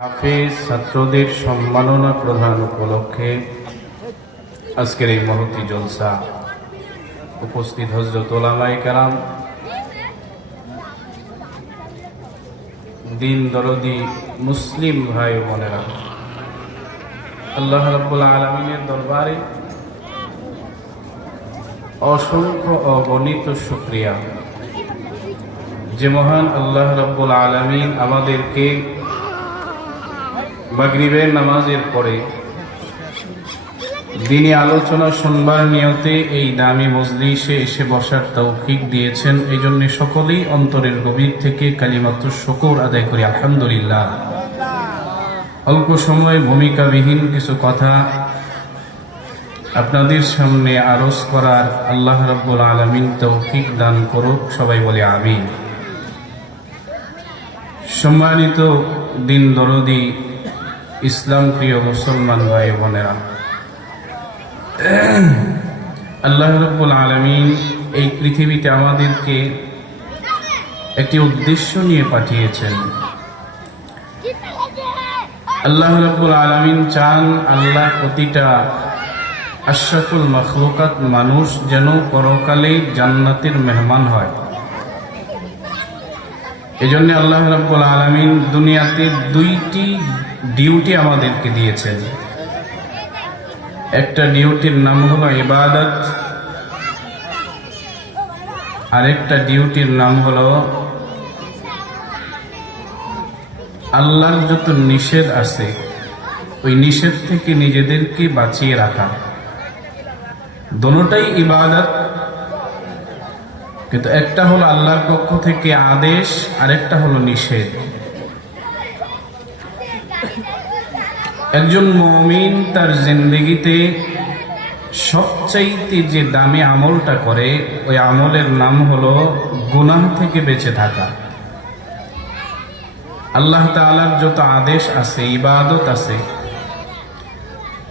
হাফেজ ছাত্রদের সম্মাননা প্রদান উপলক্ষে আজকের এই মহতী জলসা উপস্থিত হযরত উলামায়ে কেরাম, দিন দরদি মুসলিম ভাই বোনেরা, আল্লাহ রাব্বুল আলামিনের দরবারে অসংখ্য অগণিত শুকরিয়া যে মহান আল্লাহ রাব্বুল আলামিন আমাদেরকে মাগরিবের নামাজের পরে দিনী আলোচনা শুনবার নিয়তে এই দামি মজলিসে এসে বসার তৌফিক দিয়েছেন। এই জন্য সকলেই অন্তরের গভীর থেকে কালিমাতুশ শুকর আদায় করি আলহামদুলিল্লাহ। অল্প সময় ভূমিকাবিহীন কিছু কথা আপনাদের সামনে আরজ করার আল্লাহ রাব্বুল আলামিন তৌফিক দান করুক, সবাই বলে আমিন। সম্মানিত দিন দরদি ইসলাম প্রিয় মুসলমান ভাই বোনেরা, আল্লাহ রাব্বুল আলামিন এই পৃথিবীতে আমাদেরকে একটি উদ্দেশ্য নিয়ে পাঠিয়েছেন। আল্লাহ রাব্বুল আলামিন চান আল্লাহ প্রতিটা আশরাফুল মাখলুকাত মানুষ যেন পরকালে জান্নাতের মেহমান হয়। এজন্য আল্লাহ রাব্বুল আলামিন দুনিয়াতে দুইটি ডিউটি আমাদেরকে দিয়েছেন। একটা ডিউটির নাম হলো ইবাদত, আরেকটা ডিউটির নাম হলো আল্লাহর যত নিষেধ আছে ওই নিষেধ থেকে নিজেদেরকে বাঁচিয়ে রাখা। দুটোটাই ইবাদত, কিন্তু একটা হলো আল্লাহর পক্ষ থেকে আদেশ, আরেকটা হলো নিষেধ। একজন মুমিন তার জিন্দেগিতে সবচাইতে যে দামি আমলটা করে ওই আমলের নাম হলো গুনাহ থেকে বেঁচে থাকা। আল্লাহ তাআলার যত আদেশ আছে, ইবাদত আছে,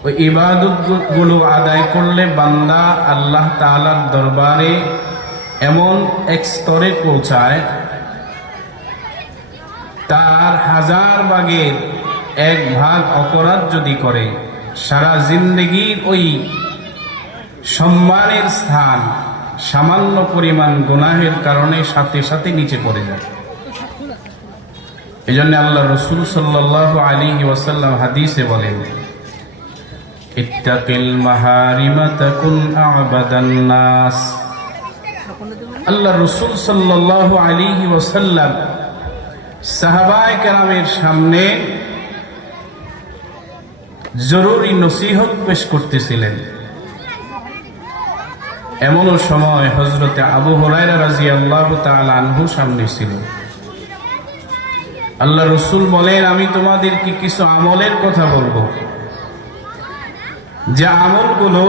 ওই ইবাদত গুলো আদায় করলে বান্দা আল্লাহ তাআলার দরবারে এমন এক স্তরে পৌঁছায় তার 1000 ভাগের 1 ভাগ অপরাধ যদি করে সারা জিন্দেগির ওই সম্মানের স্থান সামান্য পরিমাণ গুনাহের কারণে সাথে সাথে নিচে পড়ে যায়। এজন্য আল্লাহ রাসূল সাল্লাল্লাহু আলাইহি ওয়াসাল্লাম হাদিসে বলেন, ইত্তাকিল মাহারিমা তাকুন আ'বাদান নাস। আল্লাহ রাসূল সাল্লাল্লাহু আলাইহি ওয়াসাল্লাম সাহাবায়ে কেরামের সামনে জরুরি নসিহত পেশ করতেছিলেন। এমনও সময় হযরতে আবু হুরায়রা রাদিয়াল্লাহু তাআলা আনহু সামনে ছিল। আল্লাহ রাসূল বলেন, আমি তোমাদেরকে কিছু আমলের কথা বলবো, যে আমলগুলো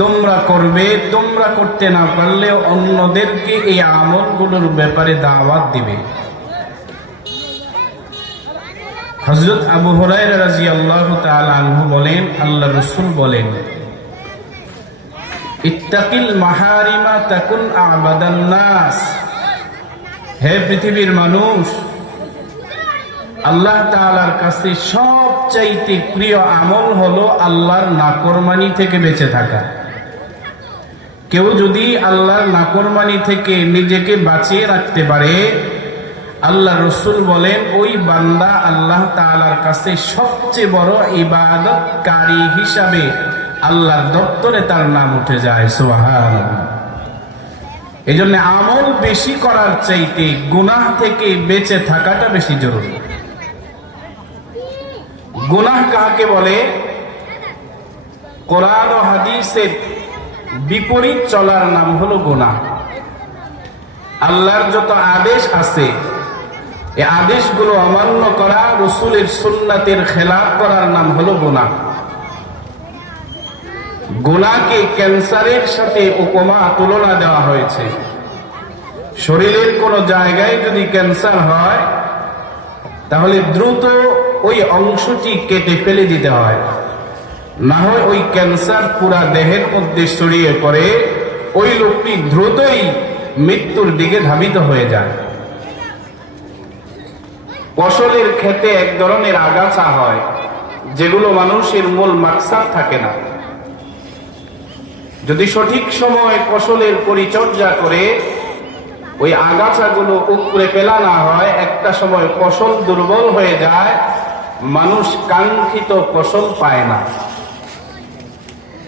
তোমরা করবে, তোমরা করতে না পারলে অন্যদেরকে এই আমলগুলোর ব্যাপারে দাওয়াত দিবে। হযরত আবু হুরায়রা রাদিয়াল্লাহু তাআলা আনহু বলেন, আল্লাহ রাসূল বলেন, ইত্তাকিল মাহারিমা তাকুন আ'বাদান নাস। হে পৃথিবীর মানুষ, আল্লাহ তাআলার কাছে সবচাইতে প্রিয় আমল হলো আল্লাহর নাফরমানি থেকে বেঁচে থাকা। কেউ যদি আল্লাহর নাফরমানি থেকে নিজেকে বাঁচিয়ে রাখতে পারে, আল্লাহ রাসূল বলেন ওই বান্দা আল্লাহ তাআলার কাছে সবচেয়ে বড় ইবাদতকারী হিসাবে আল্লাহর দপ্তরে তার নাম উঠে যায়। সুবহানাল্লাহ। এজন্য আমল বেশি করার চাইতে গুনাহ থেকে বেঁচে থাকাটা বেশি জরুরি। গুনাহ কাকে বলে? কোরআন ও হাদিসের বিপরীত চলার নাম হলো গুনাহ। আল্লাহর যত আদেশ আছে এই আদেশগুলো অমান্য করা, রাসূলের সুন্নাতের খেলাফ করার নাম হলো গুনাহ। গুনাহকে ক্যান্সারের সাথে উপমা তুলনা দেওয়া হয়েছে। শরীরের কোনো জায়গায় যদি ক্যান্সার হয় তাহলে দ্রুত ওই অংশটি কেটে ফেলে দিতে হয়, না হয় ওই ক্যান্সার পুরা দেহের মধ্যে ছড়িয়ে পড়ে ওই লোকটি দ্রুতই মৃত্যুর দিকে ধাবিত হয়ে যায়। ফসলের ক্ষেতে এক ধরনের আগাছা হয় যেগুলো মানুষের মূল মাকসাদ থাকে না। যদি সঠিক সময় ফসলের পরিচর্যা করে ওই আগাছাগুলো উপড়ে ফেলা না হয়, একটা সময় ফসল দুর্বল হয়ে যায়, মানুষ কাঙ্ক্ষিত ফসল পায় না।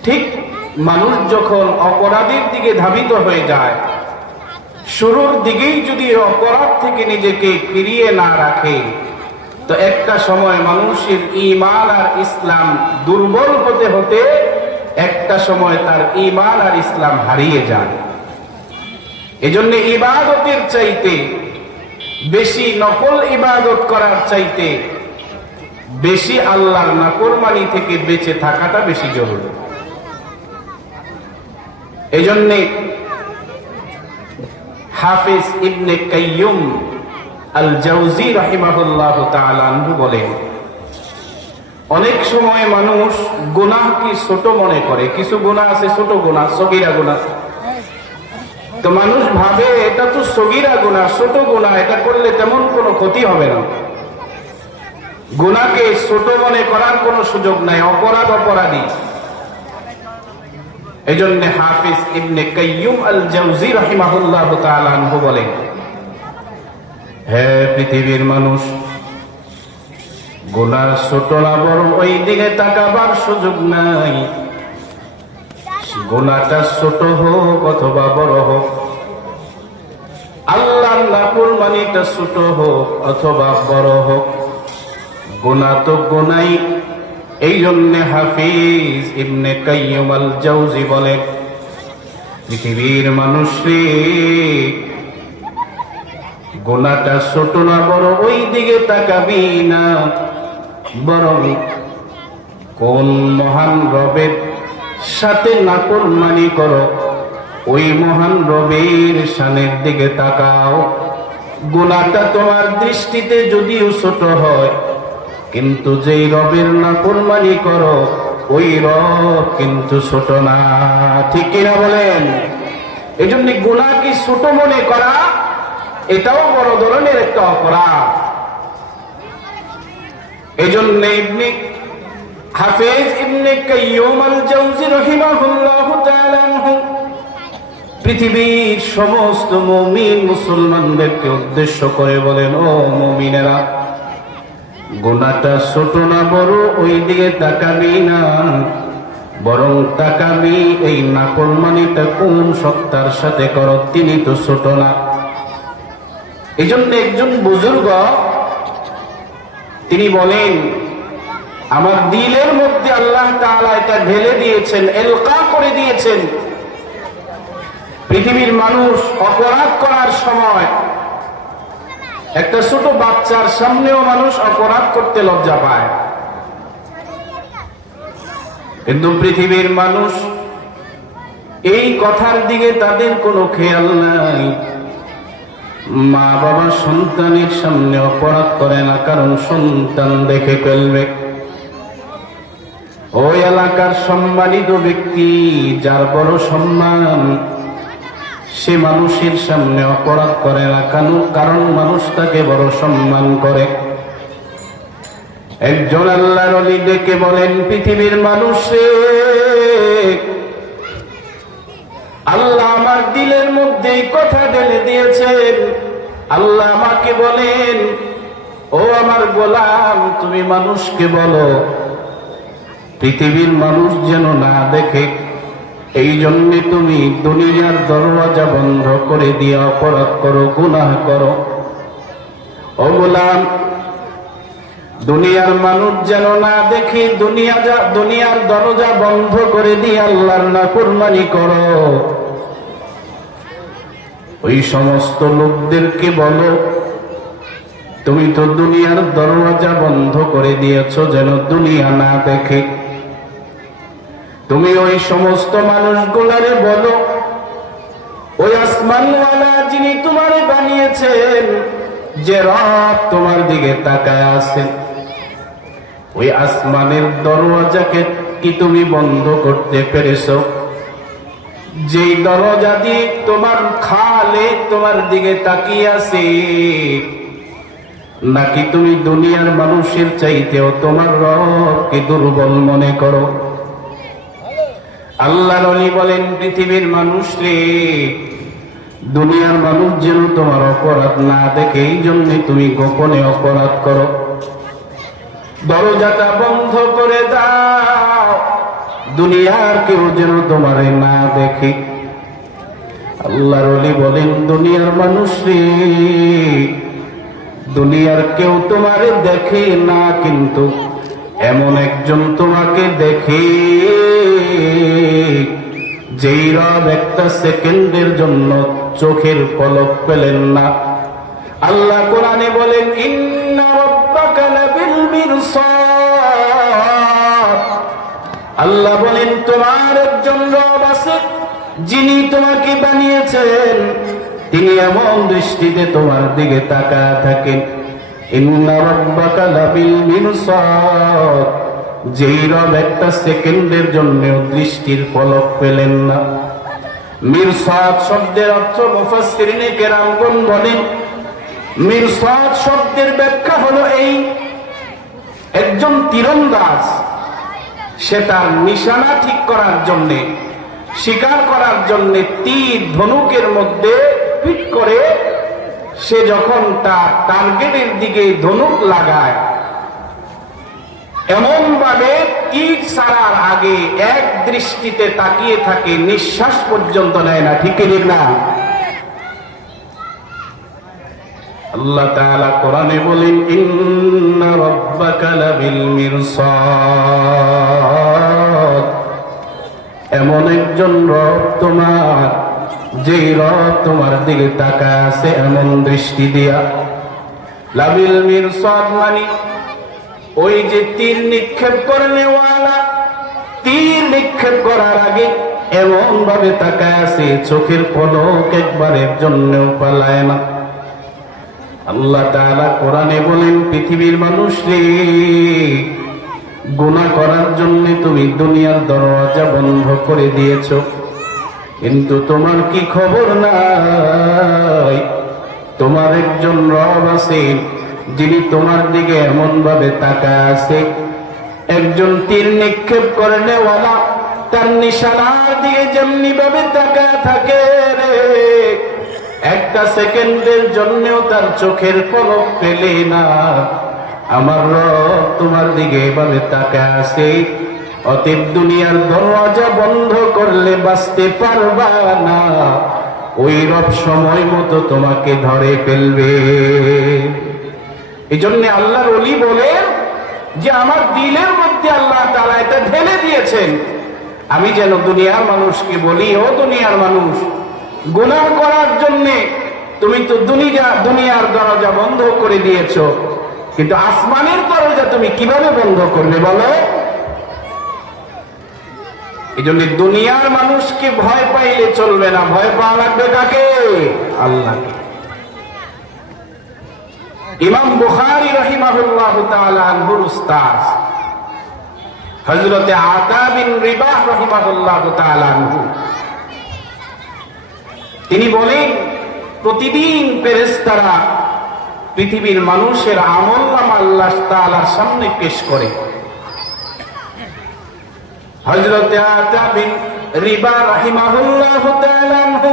ঠিক মানুষ যখন অপরাধের দিকে ধাবিত হয়ে যায়, শুরুর দিকেই যদি অপরাধ থেকে নিজেকে ফিরিয়ে না রাখে, তো একটা সময় মানুষের ঈমান আর ইসলাম দুর্বল হতে হতে একটা সময় তার ঈমান আর ইসলাম হারিয়ে যায়। এজন্য ইবাদতের চাইতে বেশি, নকল ইবাদত করার চাইতে বেশি আল্লাহর নাফরমানি থেকে বেঁচে থাকাটা বেশি জরুরি। এজন্য হাফিজ ইবনে কাইয়ুম আল জাওজি রাহিমাহুল্লাহ তাআলা আনহু বলেন, অনেক সময় মানুষ গুনাহকে ছোট মনে করে। কিছু গুনাহ আছে ছোট গুনাহ, সগীরা গুনাহ। তো মানুষ ভাবে এটা তো সগীরা গুনাহ, ছোট গুনাহ, এটা করলে তেমন কোনো ক্ষতি হবে না। গুনাহকে ছোট মনে করার কোনো সুযোগ নাই, অপরাধ অপরাধী। এজন্য হাফিজ ইবনে কাইয়ুম আল জাওজি রাহিমাহুল্লাহ তাআলা আনহু বলেন, হে পৃথিবীর মানুষ, গুনাহ ছোট না বড় ওই দিকে তাকাবার সুযোগ নাই। গুনাহটা ছোট হোক অথবা বড় হোক, আল্লাহর নাফরমানিটা ছোট হোক অথবা বড় হোক, গুনাহ তো গুনাহই। এই জন্য হাফিজ ইবনে কাইয়ুম আল জাওজি বলেন, পৃথিবীর মানুষরে গুনাহটা ছোট না বড় ওই দিকে তাকাবি না, বরং কোন মহান রবের সাথে নাফরমানি করো ওই মহান রবের শানের দিকে তাকাও। গুনাহটা তোমার দৃষ্টিতে যদিও ছোট হয়, কিন্তু যেই রবের নাফরমানি করো ওই রব কিন্তু ছোট না। ঠিক কিনা বলেন? এই জন্য গুনাহকে ছোট মনে করা এটাও বড় ধরনের একটা অপরাধ। এই জন্য হাফিজ ইবনে কাইয়ুম আল জাওজি রাহিমাহুল্লাহ তাআলা পৃথিবীর সমস্ত মুমিন মুসলমানদেরকে উদ্দেশ্য করে বলেন, ও মুমিনেরা, গুনাহটা ছোট না বড় ওই দিকে তাকাবি না, বরং তাকাবি এই নাফরমানিটা কোন সত্তার সাথে করো, তিনি তো ছোট না। এই জন্য একজন বুজুর্গ তিনি বলেন, আমার দিলের মধ্যে আল্লাহ তাআলা এটা ঢেলে দিয়েছেন, এলকা করে দিয়েছেন। পৃথিবীর মানুষ অপরাধ করার সময় একটা ছোট বাচ্চার সামনেও মানুষ অপরাধ করতে লজ্জা পায়, কিন্তু পৃথিবীর মানুষ এই কথার দিকে তাদের কোনো খেয়াল নাই। মা বাবা সন্তানের সামনে অপরাধ করে না, কারণ সন্তান দেখে ফেলবে। ওই এলাকার সম্মানিত ব্যক্তি যার বড় সম্মান, সে মানুষের সামনে অপরাধ করে না, কারণ মানুষ তাকে বড় সম্মান করে। একজন আল্লাহর ওলি ডেকে বলেন, পৃথিবীর মানুষে, আল্লাহ আমার দিলের মধ্যে কথা ঢেলে দিয়েছেন। আল্লাহ আমাকে বলেন, ও আমার গোলাম, তুমি মানুষকে বলো পৃথিবীর মানুষ যেন না দেখে, এই জন্য তুমি দুনিয়ার দরওয়াজা বন্ধ করে দিয়ে অপরাধ করো, গুনাহ করো। ও গোলাম, দুনিয়ার মানুষ যেন না দেখে দুনিয়ার দরজা বন্ধ করে দিয়ে আল্লাহর নাফরমানি করো। ওই সমস্ত লোকদেরকে বলো, তুমি তো দুনিয়ার দরওয়াজা বন্ধ করে দিয়েছো যেন দুনিয়া না দেখে। তুমি ওই সমস্ত মানুষগুলারে বলো, ওই আসমানওয়ালা যিনি তোমারে বানিয়েছেন, যে রব তোমার দিকে তাকায় আছেন, ওই আসমানের দরওয়াজাকে কি তুমি বন্ধ করতে পেরেছো? যেই দরজা দিয়ে তোমার খালে তোমার দিকে তাকিয়ে আছে, নাকি তুমি দুনিয়ার মানুষের চাইতেও তোমার রবকে দুর্বল মনে করো? আল্লাহর ওলি বলেন, পৃথিবীর মানুষ রে, দুনিয়ার মানুষ যেন তোমার অপরাধ না দেখে এই জন্য তুমি গোপনে অপরাধ করো। দরজাটা বন্ধ করে দাও, দুনিয়ার কেউ যেন তোমারে না দেখে। আল্লাহর ওলি বলেন, দুনিয়ার মানুষ রে, দুনিয়ার কেউ তোমারে দেখে না, কিন্তু এমন একজন তোমাকে দেখে যেই রব একটা সেকেন্ডের জন্য চোখের পলক পেলেন না। আল্লাহ কোরআনে বলেন, ইন্না রাব্বাকা লাবিল মিরসাদ। আল্লাহ বলেন, তোমার একজন রব আছে যিনি তোমাকে বানিয়েছেন, তিনি এমন দৃষ্টিতে তোমার দিকে তাকায় থাকেন। ইন্না রাব্বাকা লাবিল মিরসাদ, যেই রব একটা সেকেন্ডের জন্য দৃষ্টির পলক পেলেন না। মিরসাদ শব্দের অর্থ মুফাসসিরিনে কেরামগণ বলেন, মিরসাদ শব্দের ব্যাখ্যা হলো এই, একজন তীরন্দাজ সে তার নিশানা ঠিক করার জন্য, শিকার করার জন্য তীর ধনুকের মধ্যে ফিট করে সে যখন তার টার্গেটের দিকে ধনুক লাগায়, এমন ভাবে তীর ছাড়ার আগে এক দৃষ্টিতে তাকিয়ে থাকে, নিঃশ্বাস পর্যন্ত নেয় না। ঠিক না? আল্লাহ তাআলা কোরআনে বলেন, ইন্না রাব্বাকা লাবিল মিরসাদ, এমন একজন রব তোমার, যেই রব তোমার দিকে তাকায় আছে এমন দৃষ্টি দিয়া। লাবিল মিরসাদ মানে ওই যে তীর নিক্ষেপ করনেওয়ালা, তীর নিক্ষেপ করার আগে এমন ভাবে তাকায় আছে, চোখের পলক একবারের জন্যও পালায় না। আল্লাহ তাআলা কোরআনে বলেন, পৃথিবীর মানুষ রে, গুনাহ করার জন্য তুমি দুনিয়ার দরওয়াজা বন্ধ করে দিয়েছো, কিন্তু তোমার কি খবর নাই, তোমার একজন রব আছে যিনি তোমার দিকে এমন ভাবে তাকায় আছে, একজন তীর নিক্ষেপ করনেওয়ালা তার নিশানার দিকে যেমনি ভাবে তাকায় থাকে রে, একটা সেকেন্ডের জন্যও তার চোখের পলক ফেলে না। আমার রব তোমার দিকে এভাবে তাকায় আছে, অতএব দুনিয়ার দরওয়াজা বন্ধ করলে বাঁচতে পারবা না, ওই রব সময় মতো তোমাকে ধরে ফেলবে। এই জন্য আল্লাহর ওলি বলেন যে আমার দিলের মধ্যে আল্লাহ তাআলা এটা ঢেলে দিয়েছেন, আমি যেন দুনিয়ার মানুষকে বলি, ও দুনিয়ার মানুষ, গুনাহ করার জন্য তুমি তো দুনিয়ার দরজা বন্ধ করে দিয়েছো, কিন্তু আসমানের দরজা তুমি কিভাবে বন্ধ করবে বলো? এই জন্য দুনিয়ার মানুষকে ভয় পাইলে চলবে না, ভয় পাওয়া লাগবে কাকে? আল্লাহকে। ইমাম বুখারী রাহিমাহুল্লাহু তাআলা আনহুর উস্তাদ হযরত আতা বিন রিবাহ রাহিমাহুল্লাহু তাআলা আনহু, তিনি বলেন, প্রতিদিন ফেরেশতারা পৃথিবীর মানুষের আমলনামা আল্লাহ তাআলার সামনে পেশ করে। হযরত আতা বিন রিবাহ রাহিমাহুল্লাহু তাআলা আনহু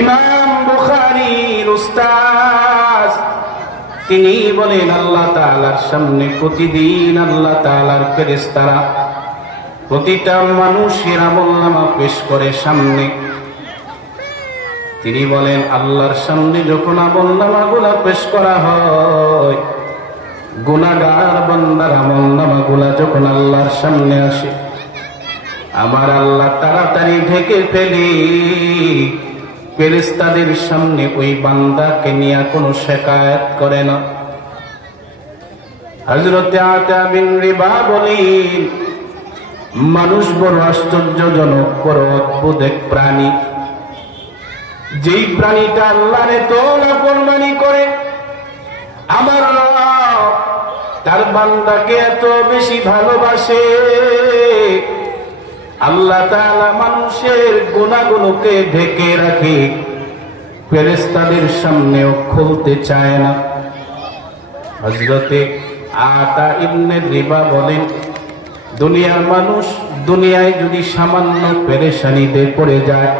ইমাম বুখারীর উস্তাদ, তিনি বলেন আল্লাহ তাআলার সামনে প্রতিদিন আল্লাহ তাআলার ফেরেশতারা প্রতিটা মানুষের আমলনামা পেশ করে সামনে। তিনি বলেন আল্লাহর সামনে যখন আমলনামাগুলা পেশ করা হয়, গুনাহগার বান্দার আমলনামাগুলা যখন আল্লাহর সামনে আসে, আমার আল্লাহ তাড়াতাড়ি ঢেকে ফেলে ফেরেশতাদের সামনে ওই বান্দাকে নিয়ে কোনো শিকায়াত করে না। হযরত আতা বিন রিবাহ বলেন, মানুষ বড় আশ্চর্যজনক, বড় অদ্ভুত এক প্রাণী, যেই প্রাণীটা আল্লাহর এত নাফরমানি করে, আমার রব তার বান্দাকে এত বেশি ভালোবাসে। আল্লাহ তাআলা মানুষের গুনাহগুলোকে ঢেকে রাখে, ফেরেশতাদের সামনেও খুলতে চায় না। হযরতে আতা ইবনে রিবা বলেন, দুনিয়ার মানুষ দুনিয়ায় যদি সামান্য পেরেশানিতে পড়ে যায়,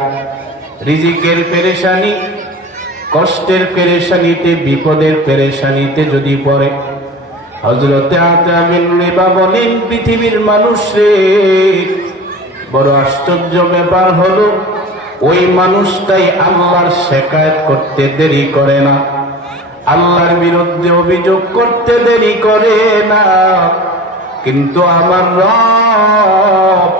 রিজিকের পেরেশানি, কষ্টের পেরেশানিতে, বিপদের পেরেশানিতে যদি পড়ে, হযরতে আতা বিন রিবা বলেন, পৃথিবীর মানুষরে বড় আশ্চর্য ব্যাপার হলো ওই মানুষটাই আল্লাহর শিকায়ত করতে দেরি করে না, আল্লাহর বিরুদ্ধে অভিযোগ করতে দেরি করে না, কিন্তু আমার রব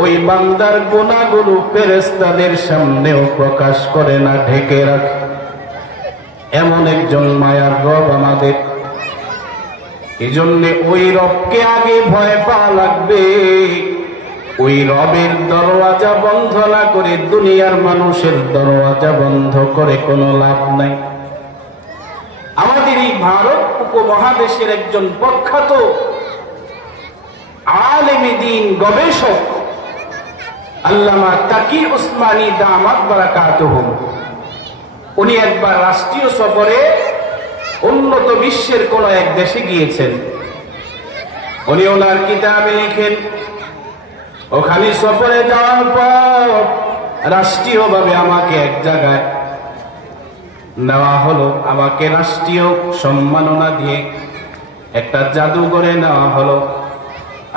ওই বান্দার গুনাহগুলো ফেরেশতাদের সামনেও প্রকাশ করে না, ঢেকে রাখে। এমন একজন মায়ার রব আমাদের। এজন্য ওই রবকে আগে ভয় পাওয়া লাগবে। ওই রবের দরওয়াজা বন্ধ না করে দুনিয়ার মানুষের দরওয়াজা বন্ধ করে কোনো লাভ নাই। আমাদের এই ভারত উপমহাদেশের একজন প্রখ্যাত আলেমে দ্বীন, গবেষক আল্লামা তাকি উসমানী দামাত বারাকাতুহু, উনি একবার রাষ্ট্রীয় সফরে উন্নত বিশ্বের কোন এক দেশে গিয়েছেন। উনি ওনার কিতাবে লিখেন, ওখানে সফরে যাওয়ার পর রাষ্ট্রীয়ভাবে আমাকে এক জায়গায় নেওয়া হলো, আমাকে রাষ্ট্রীয় সম্মাননা দিয়ে একটা জাদুঘরে নেওয়া হলো।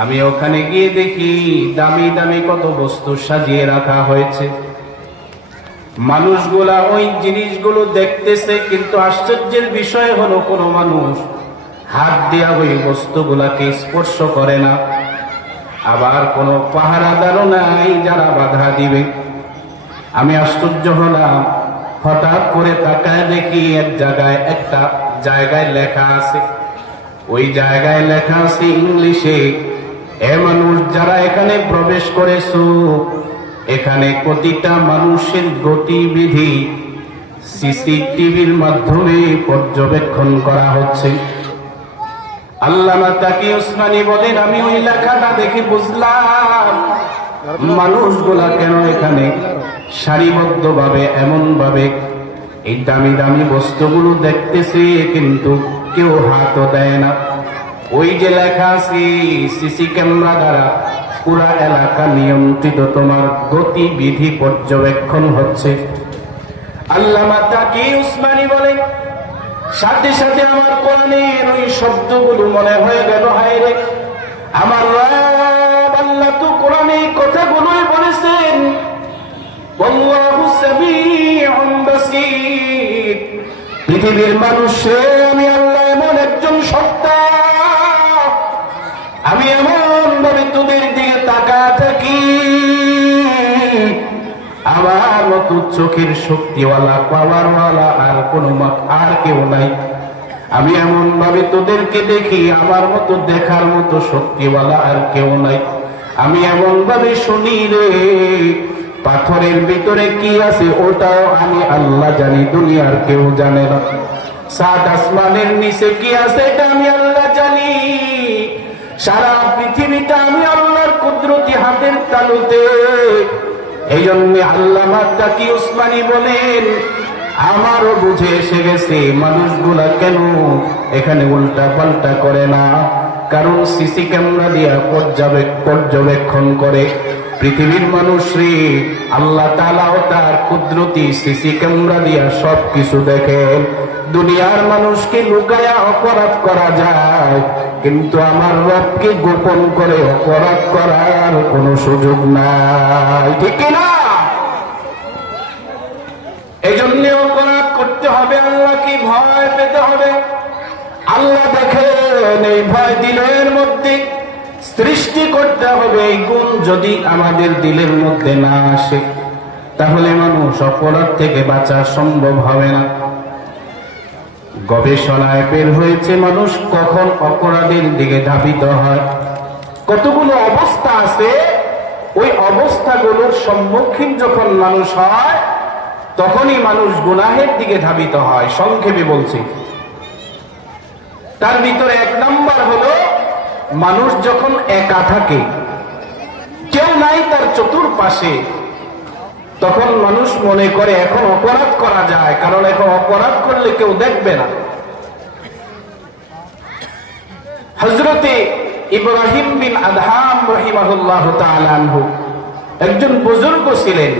আমি ওখানে গিয়ে দেখি দামি দামি কত বস্তু সাজিয়ে রাখা হয়েছে। মানুষগুলা ওই জিনিসগুলো দেখতেছে, কিন্তু আশ্চর্যের বিষয় হলো কোনো মানুষ হাত দিয়া ওই বস্তুগুলাকে স্পর্শ করে না, আবার কোনো পাহারাদারও নাই যারা বাধা দিবে। আমি আশ্চর্য হলাম, হঠাৎ করে তাকায় দেখি এক জায়গায়, একটা জায়গায় লেখা আছে, ওই জায়গায় লেখা আছে ইংলিশে, এ মানুষ যারা এখানে প্রবেশ করেছো, এখানে প্রতিটা মানুষের গতিবিধি সিসিটিভির মাধ্যমে পর্যবেক্ষণ করা হচ্ছে। আল্লামা তাকি উসমানী বলেন, আমি ওই লেখাটা দেখে বুঝলাম মানুষগুলা কেন এখানে সারিবদ্ধভাবে এমন ভাবে এই দামি দামি বস্তুগুলো দেখতেছে, কিন্তু কেউ হাতও দেয় না। ওই যে লেখা আছে সিসি ক্যামেরা দ্বারা পুরা এলাকা নিয়ন্ত্রিত, তোমার গতিবিধি পর্যবেক্ষণ হচ্ছে। আল্লামা তাকি উসমানী বলেন, সাথে সাথে আমার কোরআনের ওই শব্দগুলো মনে হয়ে গেল, হায় রে, আমার রব আল্লাহ তো কোরআনে কথাগুলোই বলেছেন, আল্লাহু সামিউন বাসীর। পৃথিবীর মানুষে আমি আল্লাহ এমন একজন সত্তা, আমি এমন ভাবে তোদের দিকে তাকায় থাকি, আমার মতো চোখের শক্তিওয়ালা, পাওয়ারওয়ালা আর কেউ নাই। আমি এমন ভাবে তোদেরকে দেখি, আমার মতো দেখার মতো শক্তিওয়ালা আর কেউ নাই। আমি এমন ভাবে শুনি রে, পাথরের ভিতরে কি আছে ওটাও আমি আল্লাহ জানি, দুনিয়ার কেউ জানে না। সাত আসমানের নিচে কি আছে এটা আমি আল্লাহ জানি। সারা পৃথিবীটা আমি আল্লাহর কুদরতি হাতের তালুতে। এই জন্য আল্লামা তাকি উসমানী বলেন, আমারও বুঝে এসে গেছে মানুষগুলা কেন এখানে উল্টা পাল্টা করে না, কারণ সিসি ক্যামেরা দিয়া পর্যবেক্ষণ করে। পৃথিবীর মানুষরে আল্লাহ তাআলাও তার কুদরতি সিসি ক্যামেরা দিয়া সবকিছু দেখেন। দুনিয়ার মানুষকে লুকায়া অপরাধ করা যায়, কিন্তু আমার রবকে গোপন করে অপরাধ করার কোনো সুযোগ নাই, ঠিক না? এই জন্য অপরাধ করতে হবে, আল্লাহকে ভয় পেতে হবে। আল্লাহ দেখেন, এই ভয় দিলের মধ্যে সৃষ্টি করতে হবে। এই গুণ যদি আমাদের দিলের মধ্যে না আসে, তাহলে মানুষ অপরাধ থেকে বাঁচা সম্ভব হবে না। গবেষণায় বের হয়েছে মানুষ কখন অপরাধের দিকে ধাবিত হয়। কতগুলো অবস্থা আছে, ওই অবস্থাগুলোর সম্মুখীন যখন মানুষ হয়, তখনই মানুষ গুনাহের দিকে ধাবিত হয়। সংক্ষেপে বলছি, তার ভিতরে এক নাম্বার হলো মানুষ যখন একা থাকে, কেউ নাই তার চতুর্পাশে, তখন মানুষ মনে করে এখন অপরাধ করা যায়, কারণ এখন অপরাধ করলে কেউ দেখবে না। হযরতে ইব্রাহিম বিন আদহাম রাহিমাহুল্লাহ তাআলা আনহু একজন বুজুর্গ ছিলেন।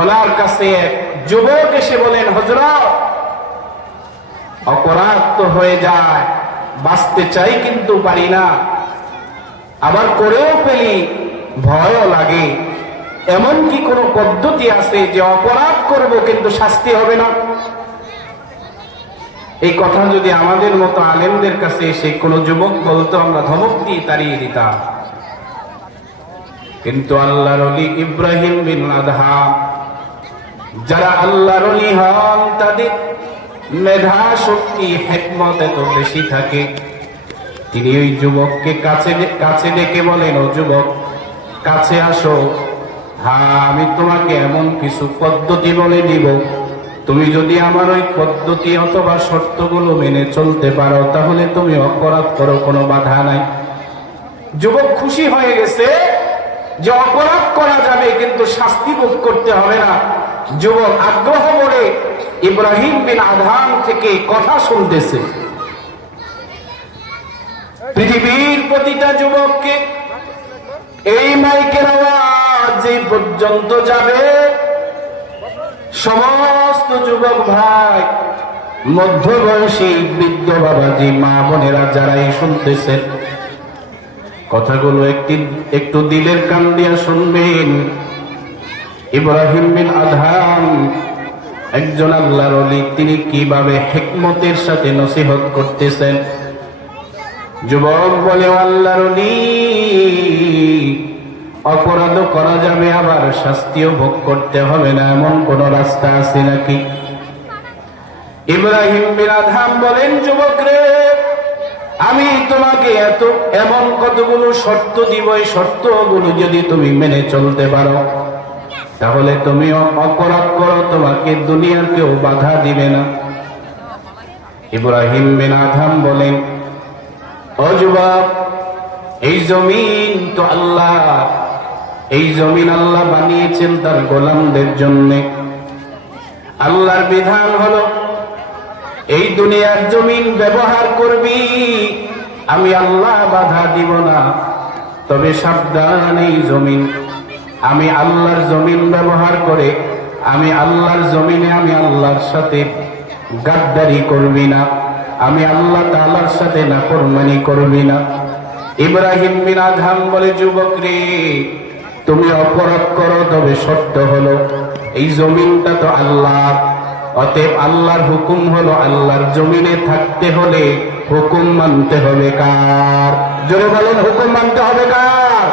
ওনার কাছে এক যুবক এসে বলেন, হযরত, অপরাধ তো হয়ে যায়, বাঁচতে চাই কিন্তু পারি না, আবার করেও ফেলি, ভয়ও লাগে, এমন কি কোনো পদ্ধতি আছে যে অপরাধ করব কিন্তু শাস্তি হবে না? এই কথা যদি আমাদের মতো আলেমদের কাছে এসে কোন যুবক বলতো, আমরা ধমক দিয়ে তাড়িয়ে দিতাম। কিন্তু আল্লাহর ওলি ইব্রাহিম বিন আদহাম, যারা আল্লাহর ওলি হন তাদের মেধা শক্তি হিকমত এত বেশি থাকে, তিনি ওই যুবককে কাছে ডেকে বলেন, ও যুবক, কাছে আসো, হ্যাঁ আমি তোমাকে এমন কিছু পদ্ধতি বলে দিব, তুমি যদি আমার ওই পদ্ধতি অথবা শর্তগুলো মেনে চলতে পারো তাহলে তুমি অপরাধ করো, কোনো বাধা নাই। যুবক খুশি হয়ে গেছে যে অপরাধ করা যাবে কিন্তু শাস্তি ভোগ করতে হবে না। যুবক আগ্রহ করে ইব্রাহিম বিন আদহাম থেকে কথা শুনতেছে। পৃথিবীর প্রতিটা যুবককে এই মাইকের আওয়াজ যে পর্যন্ত যাবে, সমস্ত যুবক ভাই, মধ্যবয়সী বৃদ্ধ বাবাজি, মা বোনেরা যারাই শুনতেছেন, কথাগুলো একটু দিলের কান দিয়া শুনবেন। ইব্রাহিম বিন আদহাম একজন আল্লাহর ওলি, তিনি কিভাবে হিকমতের সাথে নসিহত করতেছেন। যুবক বলে, আল্লাহর ওলি, অপরাধও করা যাবে আবার শাস্তিও ভোগ করতে হবে না, এমন কোন রাস্তা আছে নাকি? ইব্রাহিম বিন আদহাম বলেন, যুবক রে, আমি তোমাকে এমন কতগুলো শর্ত দিব, এই শর্তগুলো যদি তুমি মেনে চলতে পারো তাহলে তুমি অপরাধ করো, তোমাকে দুনিয়ার কেউ বাধা দিবে না। ইব্রাহিম বিন আদহাম বলেন, ও যুবক, এই জমিন তো আল্লাহ, এই জমিন আল্লাহ বানিয়েছেন তার গোলামদের জন্য। আল্লাহর বিধান হলো এই দুনিয়ার জমিন ব্যবহার করবি, আমি আল্লাহ বাধা দিব না, তবে সাবধান, এই জমিন, আমি আল্লাহর জমিন ব্যবহার করে আমি আল্লাহর জমিনে আমি আল্লাহর সাথে গাদ্দারি করবি না, আমি আল্লাহ তাআলার সাথে নাফরমানি করবি না। ইব্রাহিম বিন আদহাম বলে, যুবক রে, তুমি অপরাধ করো, তবে শর্ত হলো এই জমিনটা তো আল্লাহ, অতএব আল্লাহর হুকুম হলো আল্লাহর জমিনে থাকতে হলে হুকুম মানতে হবে কার? জোরে বলেন, হুকুম মানতে হবে কার?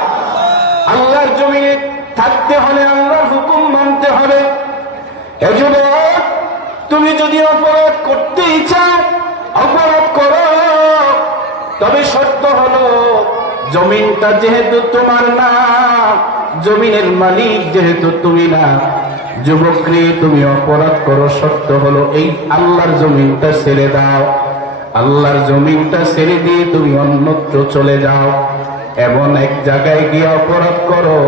আল্লাহর জমিনে থাকতে হলে আল্লাহর হুকুম মানতে হবে। এজন্য তুমি যদি অপরাধ করতেই চাও, অপরাধ করো, তবে শর্ত হলো জমিনটা যেহেতু তোমার না, জমিনের মালিক যেহেতু তুমি না, যুবক রে, তুমি অপরাধ করো, শর্ত হলো এই আল্লাহর জমিনটা ছেড়ে দাও, আল্লাহর জমিনটা ছেড়ে দিয়ে তুমি অন্যত্র চলে যাও, এমন এক জায়গায় গিয়ে অপরাধ করো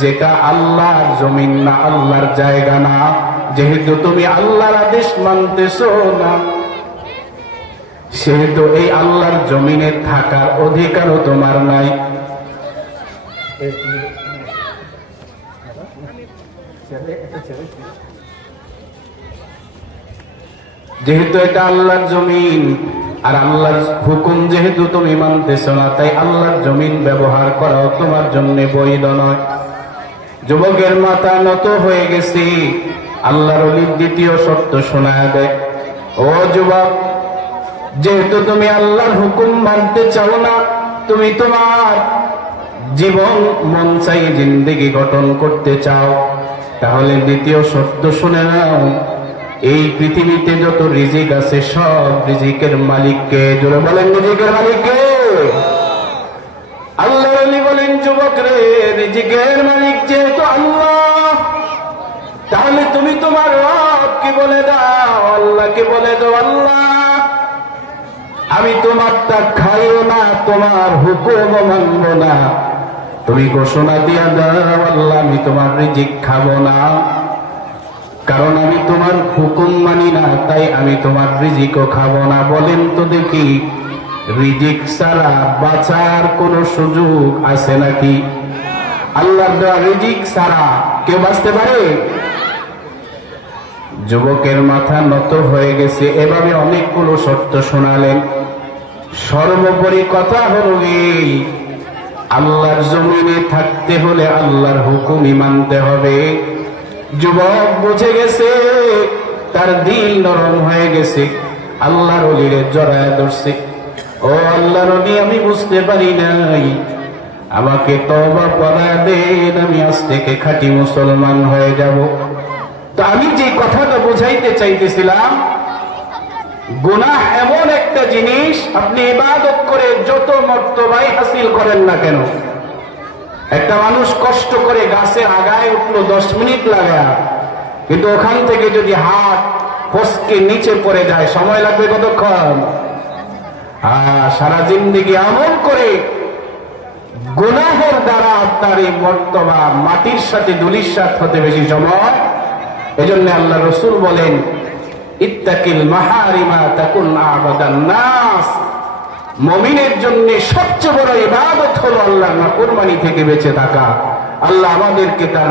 যেটা আল্লাহর জমিন না, আল্লাহর জায়গা না, যেহেতু তুমি আল্লাহর আদেশ মানতেছো না, সেহেতু এই আল্লাহর জমিনে থাকার অধিকারও তোমার নাই। যেহেতু এটা আল্লাহর জমিন আর আল্লাহর হুকুম যেহেতু তুমি মানতেছো না, তাই আল্লাহর জমিন ব্যবহার করাও তোমার জন্য বৈধ নয়। যুবকের মাথা নত হয়ে গেছে। আল্লাহর ওলির দ্বিতীয় শর্ত শোনায় দেয়, ও যুবক, যেহেতু তুমি আল্লাহর হুকুম মানতে চাও না, তুমি তোমার জীবন মন চাই জিন্দেগি গঠন করতে চাও, তাহলে দ্বিতীয় শর্ত শুনে নাও, এই পৃথিবীতে যত রিজিক আছে সব রিজিকের মালিককে। জোরে বলেন, রিজিকের মালিককে? আল্লাহর ওলি বলেন, যুবক রে, রিজিকের মালিক যেহেতু আল্লাহ, তাহলে তুমি তোমার রবকে বলে দাও, আল্লাহকে বলে দাও, আল্লাহ, আমি তোমারটা খাইও না, তোমার হুকুম মানব না, তুমি ঘোষণা দিয়া দাও, আল্লাহ, আমি তোমার রিজিক খাবো না, কারণ আমি তোমার হুকুম মানি না, তাই আমি তোমার রিজিকও খাবো না। বলেন তো দেখি, রিজিক ছাড়া বাঁচার কোন সুযোগ আছে নাকি? আল্লাহর দেওয়া রিজিক ছাড়া কেউ বাঁচতে পারে? যুবকের মাথা নত হয়ে গেছে। এভাবে অনেকগুলো শর্ত শোনালেন। সর্বোপরি কথা হলো এই, আল্লাহর জমিনে থাকতে হলে আল্লাহর হুকুমই মানতে হবে। যুবক বুঝে গেছে, তার দিল নরম হয়ে গেছে, আল্লাহর ওলিরে জড়ায় ধরছে। ও আল্লাহর ওলি, আমি বুঝতে পারি নাই, আমাকে তওবা করা দেন, আমি আজ থেকে খাঁটি মুসলমান হয়ে যাব। তো আমি যে কথাটা বোঝাইতে চাইতেছিলাম, গুনাহ এমন একটা জিনিস, আপনি ইবাদত করে যত মর্তবাই হাসিল করেন না কেন, একটা মানুষ কষ্ট করে গাছের আগায় উঠলো 10 মিনিট লাগা, কিন্তু ওখান থেকে যদি হাত ফসকে নিচে পড়ে যায় সময় লাগবে কতক্ষণ? সারা জিন্দেগি আমল করে গুনাহের দ্বারা আপনার এই মর্তবা মাটির সাথে ধূলিসাৎ হতে বেশি সময়। এজন্য আল্লাহ রাসূল বলেন, ইত্তাকিল মাহারিমা তাকুন আবাদান নাস। মুমিনের জন্য সবচেয়ে বড় ইবাদত হলো আল্লাহর নাফরমানি থেকে বেঁচে থাকা। আল্লাহ আমাদেরকে তার